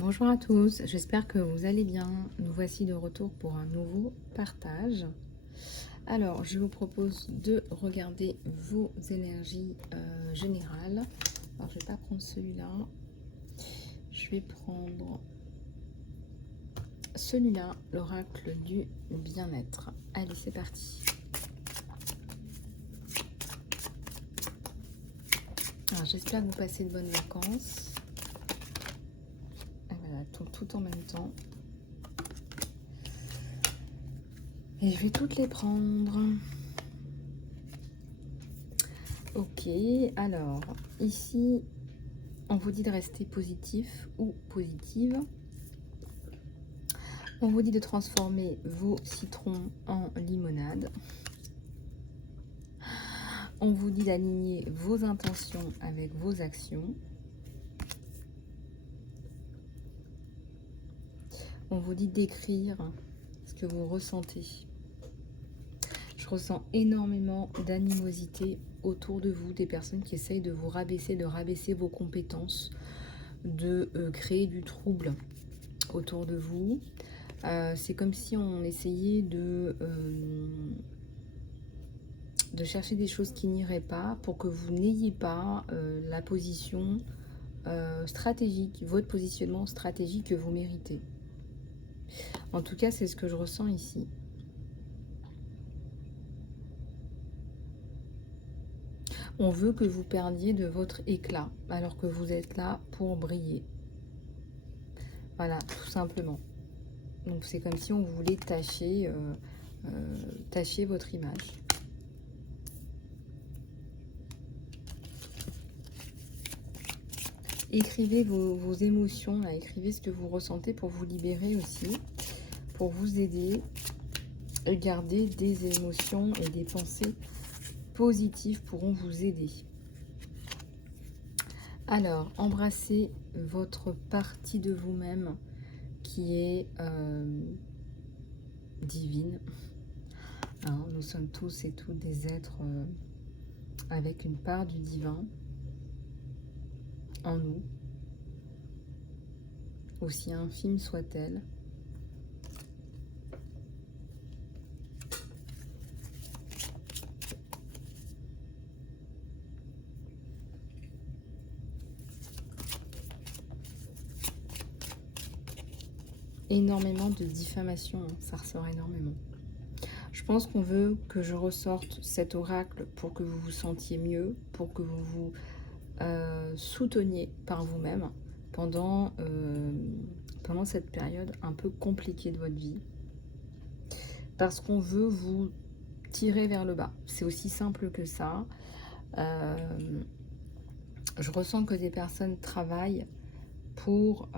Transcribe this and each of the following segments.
Bonjour à tous, j'espère que vous allez bien. Nous voici de retour pour un nouveau partage. Alors, je vous propose de regarder vos énergies générales. Alors, je ne vais pas prendre celui-là. Je vais prendre celui-là, l'oracle du bien-être. Allez, c'est parti. Alors, j'espère que vous passez de bonnes vacances. Et voilà, tout en même temps. Et je vais toutes les prendre. Ok, alors, ici, on vous dit de rester positif ou positive. On vous dit de transformer vos citrons en limonade. On vous dit d'aligner vos intentions avec vos actions. On vous dit d'écrire ce que vous ressentez. Je ressens énormément d'animosité autour de vous, des personnes qui essayent de vous rabaisser, de rabaisser vos compétences, de créer du trouble autour de vous. C'est comme si on essayait de chercher des choses qui n'iraient pas pour que vous n'ayez pas la position stratégique, votre positionnement stratégique que vous méritez. En tout cas, c'est ce que je ressens ici. On veut que vous perdiez de votre éclat, alors que vous êtes là pour briller. Voilà, tout simplement. Donc c'est comme si on voulait tâcher votre image. Écrivez vos émotions, là, écrivez ce que vous ressentez pour vous libérer aussi, pour vous aider à garder des émotions et des pensées positives pourront vous aider. Alors, embrassez votre partie de vous-même qui est divine. Hein, nous sommes tous et toutes des êtres avec une part du divin en nous, aussi infime soit-elle. Énormément de diffamation, hein, ça ressort énormément. Je pense qu'on veut que je ressorte cet oracle pour que vous vous sentiez mieux, pour que vous vous souteniez par vous-même pendant cette période un peu compliquée de votre vie. Parce qu'on veut vous tirer vers le bas. C'est aussi simple que ça. Je ressens que des personnes travaillent pour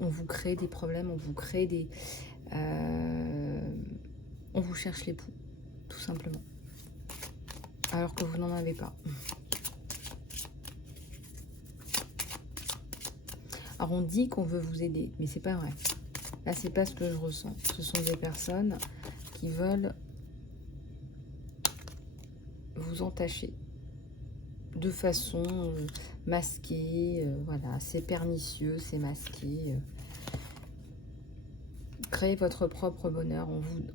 on vous crée des problèmes, on vous crée des... on vous cherche les poux, tout simplement. Alors que vous n'en avez pas. Alors on dit qu'on veut vous aider, mais c'est pas vrai. Là, c'est pas ce que je ressens. Ce sont des personnes qui veulent vous entacher de façon masquée. Voilà, c'est pernicieux, c'est masqué. Créez votre propre bonheur.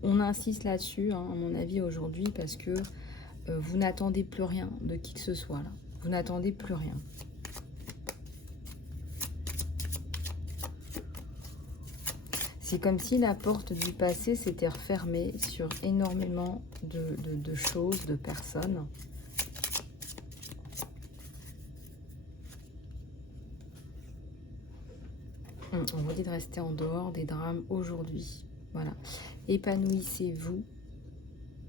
On insiste là-dessus, hein, à mon avis, aujourd'hui, parce que vous n'attendez plus rien de qui que ce soit, là. Vous n'attendez plus rien. C'est comme si la porte du passé s'était refermée sur énormément de choses, de personnes. On vous dit de rester en dehors des drames aujourd'hui. Voilà. Épanouissez-vous.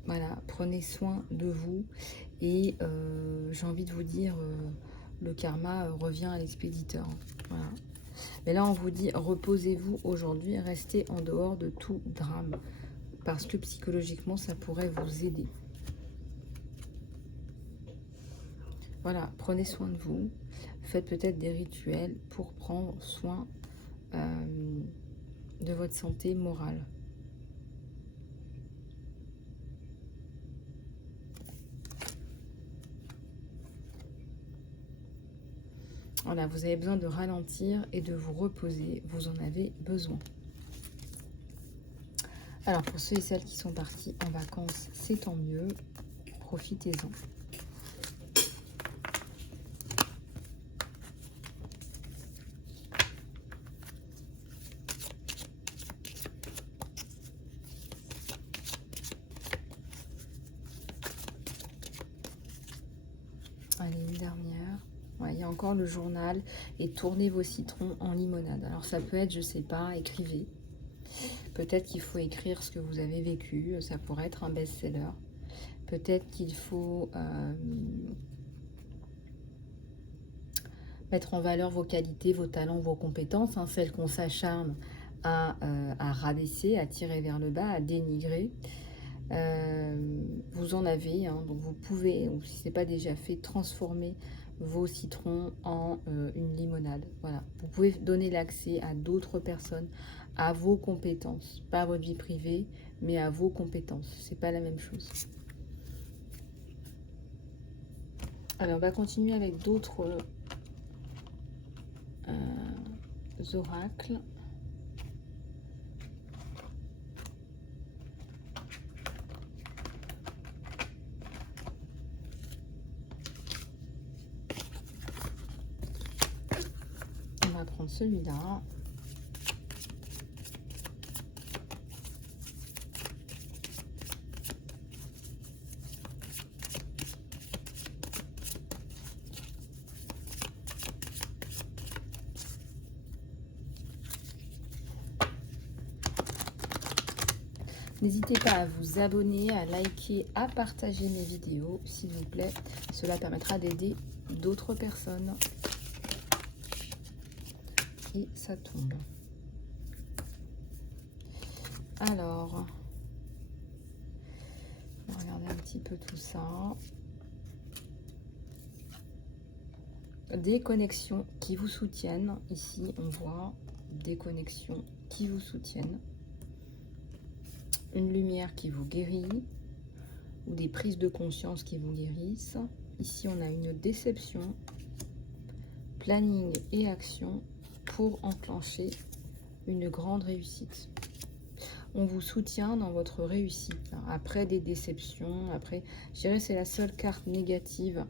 Voilà. Prenez soin de vous. Et j'ai envie de vous dire, le karma revient à l'expéditeur. Voilà. Mais là, on vous dit, reposez-vous aujourd'hui. Restez en dehors de tout drame. Parce que psychologiquement, ça pourrait vous aider. Voilà. Prenez soin de vous. Faites peut-être des rituels pour prendre soin de votre santé morale. Voilà, vous avez besoin de ralentir et de vous reposer. Vous en avez besoin. Alors, pour ceux et celles qui sont partis en vacances, c'est tant mieux. Profitez-en. Allez, une dernière. Ouais, il y a encore le journal. Et tournez vos citrons en limonade. Alors, ça peut être, je sais pas, écrivez. Peut-être qu'il faut écrire ce que vous avez vécu. Ça pourrait être un best-seller. Peut-être qu'il faut mettre en valeur vos qualités, vos talents, vos compétences, hein, celles qu'on s'acharne à rabaisser, à tirer vers le bas, à dénigrer. Vous en avez, hein, donc vous pouvez, ou si ce n'est pas déjà fait, transformer vos citrons en une limonade. Voilà, vous pouvez donner l'accès à d'autres personnes, à vos compétences, pas à votre vie privée, mais à vos compétences. C'est pas la même chose. Alors, on va continuer avec d'autres oracles. On va prendre celui-là. N'hésitez pas à vous abonner, à liker, à partager mes vidéos, s'il vous plaît. Cela permettra d'aider d'autres personnes. Et ça tombe. Alors, on va regarder un petit peu tout ça. Des connexions qui vous soutiennent. Ici, on voit des connexions qui vous soutiennent. Une lumière qui vous guérit ou des prises de conscience qui vous guérissent. Ici, on a une déception, planning et action pour enclencher une grande réussite. On vous soutient dans votre réussite. Après des déceptions, après, je dirais c'est la seule carte négative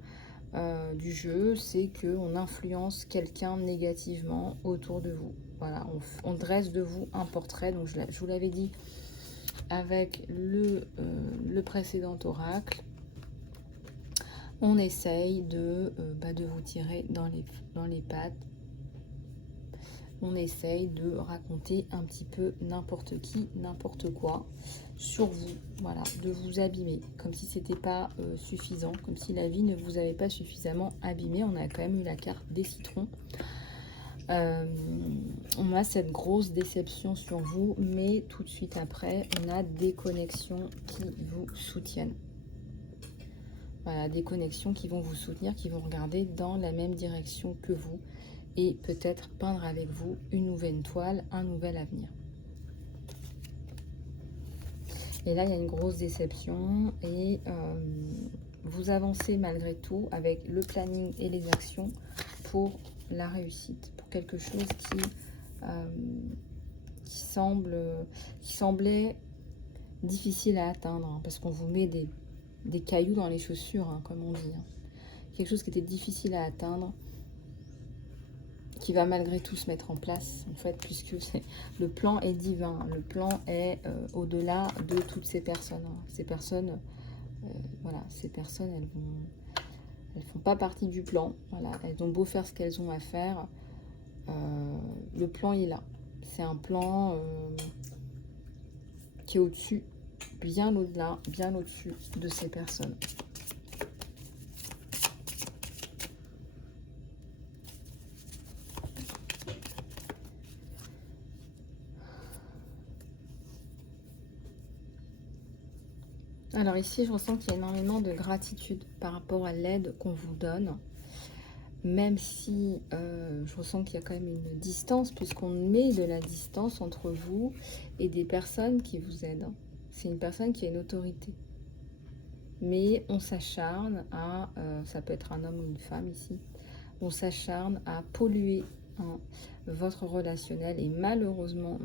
du jeu, c'est qu'on influence quelqu'un négativement autour de vous. Voilà, on dresse de vous un portrait. Donc je vous l'avais dit avec le précédent oracle, on essaye de vous tirer dans les pattes. On essaye de raconter un petit peu n'importe qui, n'importe quoi sur vous, voilà, de vous abîmer, comme si c'était pas suffisant, comme si la vie ne vous avait pas suffisamment abîmé. On a quand même eu la carte des citrons. On a cette grosse déception sur vous, mais tout de suite après, on a des connexions qui vous soutiennent. Voilà, des connexions qui vont vous soutenir, qui vont regarder dans la même direction que vous et peut-être peindre avec vous une nouvelle toile, un nouvel avenir. Et là, il y a une grosse déception et vous avancez malgré tout avec le planning et les actions pour la réussite, pour quelque chose qui semblait difficile à atteindre, hein, parce qu'on vous met des cailloux dans les chaussures, hein, comme on dit. Hein. Quelque chose qui était difficile à atteindre, qui va malgré tout se mettre en place, en fait, puisque le plan est divin. Le plan est au-delà de toutes ces personnes. Hein. Ces personnes, voilà, ces personnes, elles font pas partie du plan. Voilà, elles ont beau faire ce qu'elles ont à faire, le plan est là. C'est un plan qui est au-dessus, bien au-delà, bien au-dessus de ces personnes. Alors ici, je ressens qu'il y a énormément de gratitude par rapport à l'aide qu'on vous donne. Même si je ressens qu'il y a quand même une distance, puisqu'on met de la distance entre vous et des personnes qui vous aident. C'est une personne qui a une autorité. Mais on s'acharne à, ça peut être un homme ou une femme ici, on s'acharne à polluer hein, votre relationnel. Et malheureusement,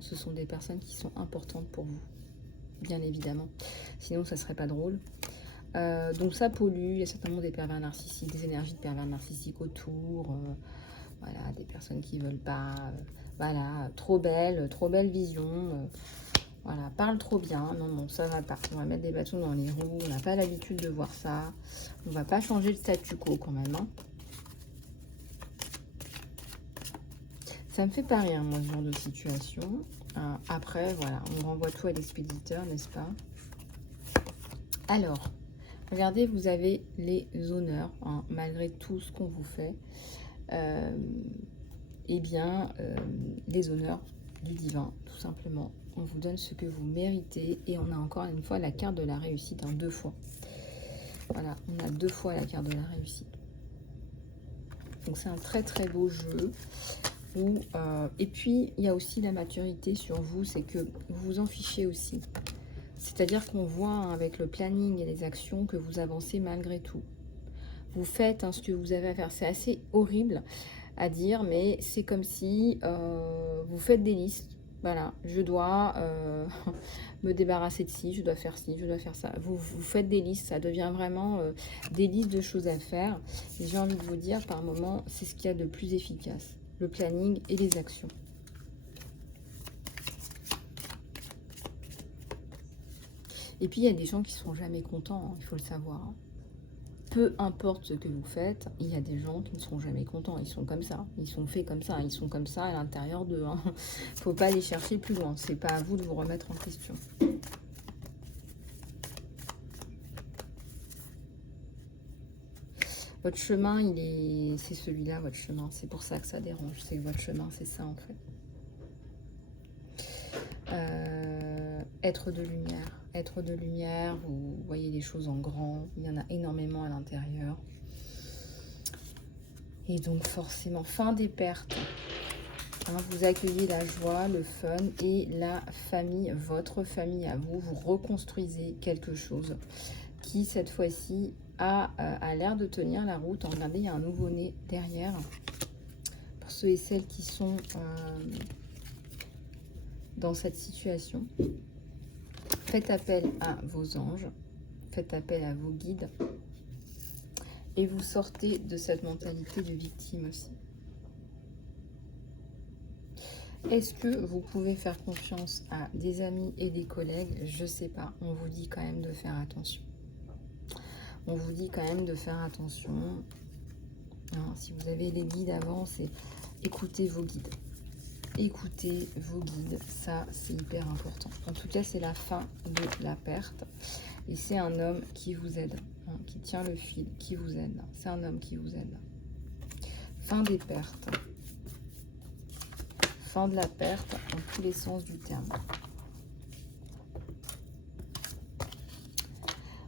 ce sont des personnes qui sont importantes pour vous, bien évidemment. Sinon, ça serait pas drôle. Donc ça pollue, il y a certainement des pervers narcissiques, des énergies de pervers narcissiques autour, voilà, des personnes qui veulent pas, voilà, trop belle vision, voilà, parle trop bien, non, non, ça va pas, on va mettre des bâtons dans les roues, on n'a pas l'habitude de voir ça, on va pas changer le statu quo quand même, hein. Ça me fait pas rire, moi, ce genre de situation. Après, voilà, on renvoie tout à l'expéditeur, n'est-ce pas? Alors, regardez, vous avez les honneurs, hein, malgré tout ce qu'on vous fait. Eh bien, les honneurs du divin, tout simplement. On vous donne ce que vous méritez. Et on a encore une fois la carte de la réussite, hein, 2 fois. Voilà, on a 2 fois la carte de la réussite. Donc, c'est un très, très beau jeu. Et puis, il y a aussi la maturité sur vous. C'est que vous vous en fichez aussi. C'est-à-dire qu'on voit avec le planning et les actions que vous avancez malgré tout. Vous faites hein, ce que vous avez à faire. C'est assez horrible à dire, mais c'est comme si vous faites des listes. Voilà, je dois me débarrasser de ci, je dois faire ci, je dois faire ça. Vous faites des listes, ça devient vraiment des listes de choses à faire. Et j'ai envie de vous dire, par moment, c'est ce qu'il y a de plus efficace. Le planning et les actions. Et puis, il y a des gens qui ne seront jamais contents, hein, il faut le savoir. Hein. Peu importe ce que vous faites, il y a des gens qui ne seront jamais contents. Ils sont comme ça, ils sont faits comme ça, ils sont comme ça à l'intérieur d'eux. Hein. Faut pas aller chercher plus loin. C'est pas à vous de vous remettre en question. Votre chemin, c'est celui-là, votre chemin. C'est pour ça que ça dérange. C'est votre chemin, c'est ça en fait. Être de lumière. Être de lumière, vous voyez les choses en grand. Il y en a énormément à l'intérieur. Et donc forcément, fin des pertes. Hein, vous accueillez la joie, le fun et la famille, votre famille à vous. Vous reconstruisez quelque chose qui, cette fois-ci, a l'air de tenir la route. Regardez, il y a un nouveau-né derrière. Pour ceux et celles qui sont dans cette situation, faites appel à vos anges, faites appel à vos guides et vous sortez de cette mentalité de victime aussi. Est-ce que vous pouvez faire confiance à des amis et des collègues? Je ne sais pas, on vous dit quand même de faire attention. On vous dit quand même de faire attention. Alors, si vous avez les guides avant, c'est écoutez vos guides. Écoutez vos guides, ça c'est hyper important. En tout cas, c'est la fin de la perte. Et c'est un homme qui vous aide, hein, qui tient le fil, qui vous aide. C'est un homme qui vous aide. Fin des pertes. Fin de la perte dans tous les sens du terme.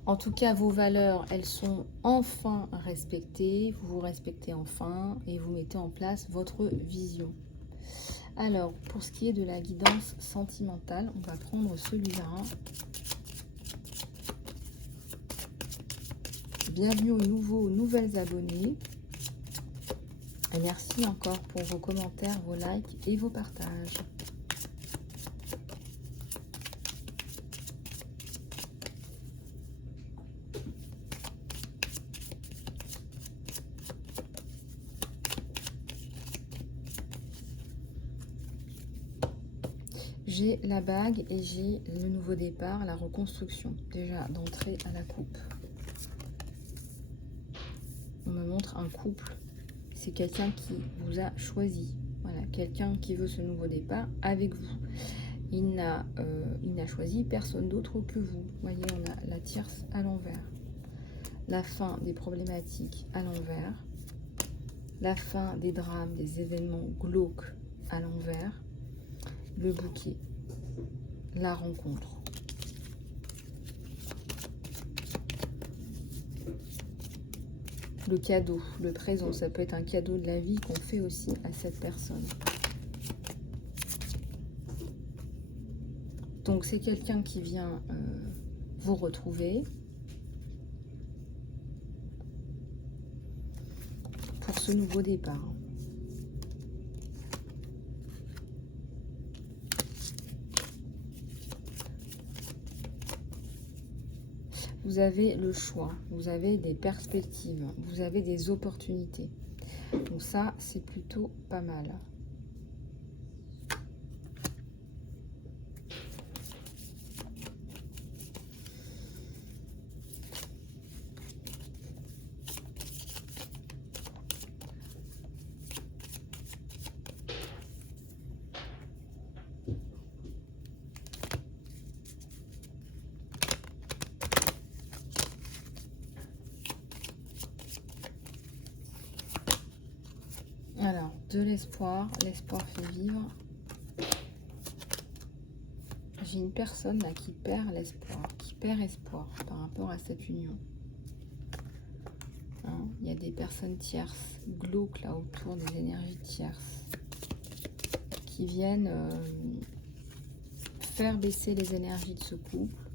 En tout cas, vos valeurs, elles sont enfin respectées. Vous vous respectez enfin et vous mettez en place votre vision. Alors, pour ce qui est de la guidance sentimentale, on va prendre celui-là. Bienvenue aux nouvelles abonnés. Et merci encore pour vos commentaires, vos likes et vos partages. J'ai la bague et j'ai le nouveau départ, la reconstruction. Déjà d'entrée à la coupe. On me montre un couple. C'est quelqu'un qui vous a choisi. Voilà, quelqu'un qui veut ce nouveau départ avec vous. Il n'a choisi personne d'autre que vous. Vous voyez, on a la tierce à l'envers. La fin des problématiques à l'envers. La fin des drames, des événements glauques à l'envers. Le bouquet. La rencontre. Le cadeau, le présent, ça peut être un cadeau de la vie qu'on fait aussi à cette personne. Donc c'est quelqu'un qui vient vous retrouver. ce nouveau départ. Vous avez le choix, vous avez des perspectives, vous avez des opportunités. Donc ça, c'est plutôt pas mal. Alors, de l'espoir, l'espoir fait vivre. J'ai une personne là qui perd l'espoir, qui perd espoir par rapport à cette union. Hein, il y a des personnes tierces, glauques là autour, des énergies tierces, qui viennent faire baisser les énergies de ce couple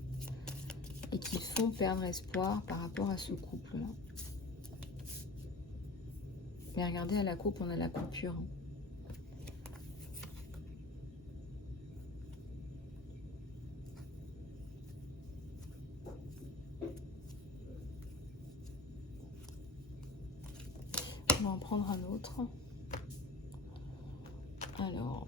et qui font perdre espoir par rapport à ce couple-là. Mais regardez, à la coupe, on a la coupure. On va en prendre un autre. Alors...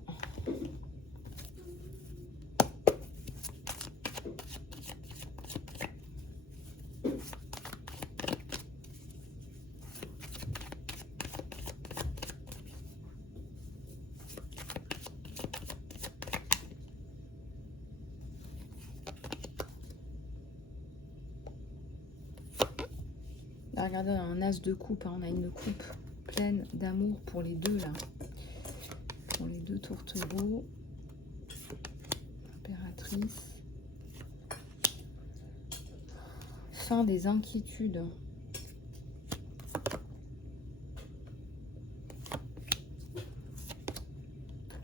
Là, regardez, on a un as de coupe, hein, on a une coupe pleine d'amour pour les deux là. Pour les deux tourtereaux. Impératrice. Fin des inquiétudes.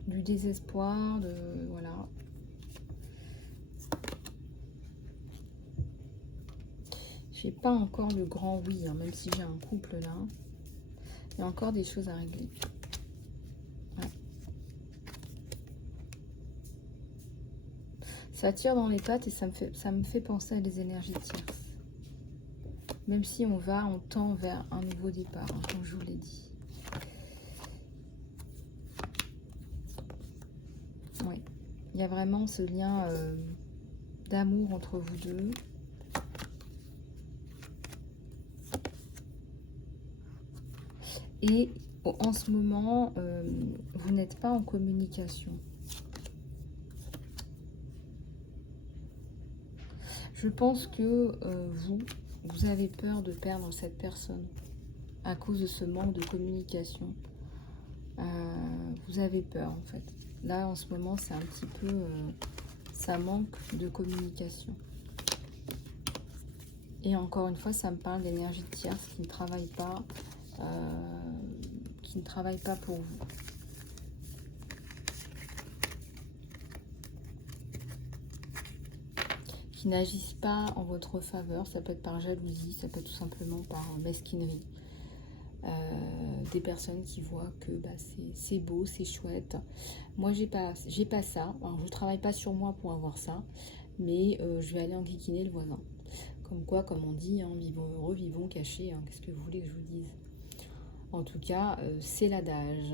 Du désespoir, de... voilà. J'ai pas encore le grand oui, hein, même si j'ai un couple là. Il y a encore des choses à régler. Ouais. Ça tire dans les pattes et ça me fait penser à des énergies tierces. Même si on tend vers un nouveau départ, hein, comme je vous l'ai dit. Oui, il y a vraiment ce lien d'amour entre vous deux. Et en ce moment, vous n'êtes pas en communication. Je pense que vous avez peur de perdre cette personne à cause de ce manque de communication. Vous avez peur en fait. Là, en ce moment, c'est un petit peu... ça manque de communication. Et encore une fois, ça me parle d'énergie tierce qui ne travaille pas... qui ne travaille pas pour vous. Qui n'agissent pas en votre faveur. Ça peut être par jalousie, ça peut être tout simplement par mesquinerie. Des personnes qui voient que bah, c'est beau, c'est chouette. Moi, j'ai pas ça. Alors, je travaille pas sur moi pour avoir ça, mais je vais aller enquiquiner le voisin. Comme quoi, comme on dit, hein, vivons heureux, vivons cachés. Hein, qu'est-ce que vous voulez que je vous dise? En tout cas, c'est l'adage.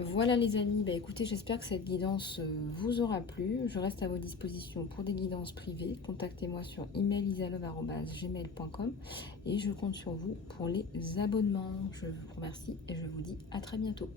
Voilà les amis, bah écoutez, j'espère que cette guidance vous aura plu. Je reste à vos dispositions pour des guidances privées. Contactez-moi sur emailisalove@gmail.com et je compte sur vous pour les abonnements. Je vous remercie et je vous dis à très bientôt.